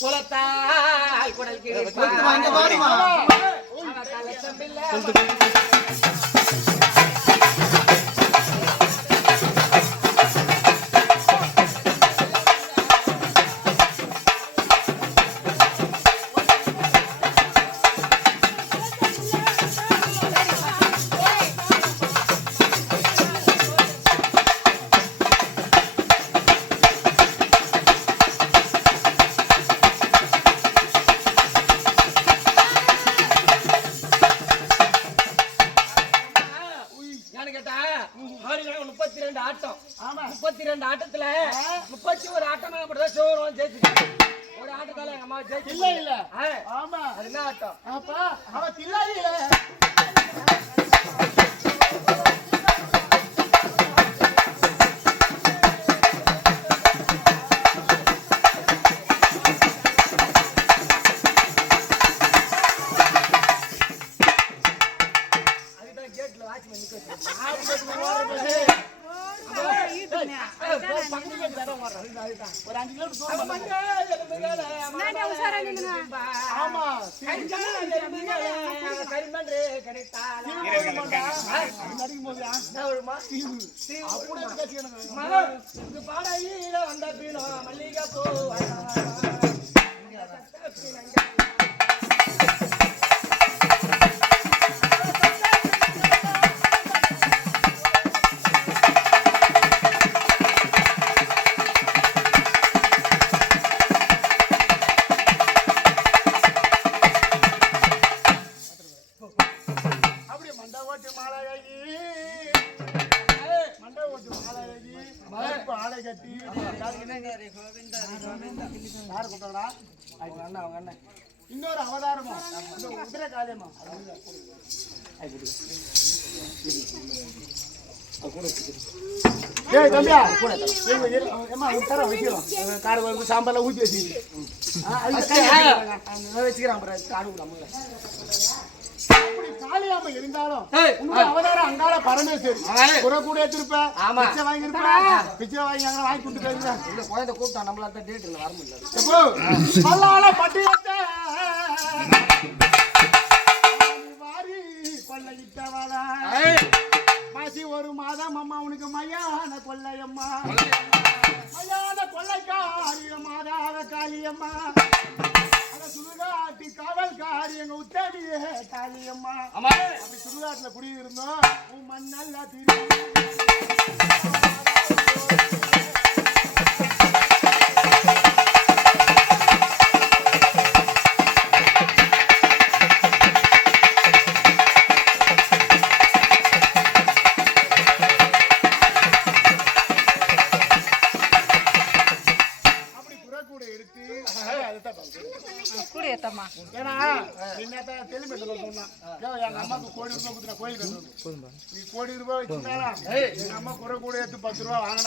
குலத்தால் குடல் ஆட்டம் 32 ஆட்டத்துல 31 ஆட்டமா அப்படிதான் சோறும் ஜெயிச்சு ஒரு ஆட்டத்தால எங்க அம்மா ஜெயிச்சு இல்ல ஆமா அது என்ன ஆட்டம் அப்பா அவ தில்லாலி அதுதான் கேட்ல வாட்ச்மேன் நிக்க ஒரு 5 கிலோமீட்டர் பாடையில வந்த பீனோ மல்லிகை பூ இன்னொரு அவதாரமா குதிரை காரியமா சாம்பார்ல ஊத்தி காளியாம இருந்தாலும் அவதாரம் அங்கால பரமேஸ்வரி குறை கூட எடுத்திருப்ப பிச்சை வாங்கிருப்ப பிச்சை வாங்கி வாங்கி கொடுத்து இல்ல குழந்தை கூப்பிட்டா நம்மளால டேட் இல்ல வர முடியல பட்டியத்தை வாரி கொள்ளையிட்டவளா மாசி ஒரு மாதம் அம்மா உனக்கு மையான கொள்ளையம்மா மையான கொள்ளைக்காரிய மாதாவ காளியம்மா சுடுகாட்டி காவல்காரி எங்க உத்தமியே காளியம்மா அப்படி சுடுகாட்டுல குடியிருந்தோம் உன் மண்ணல்ல கோடி ரூபாய் வச்சுருந்தா எங்க அம்மா குறை கூட எடுத்து 10 ரூபா வாங்கினா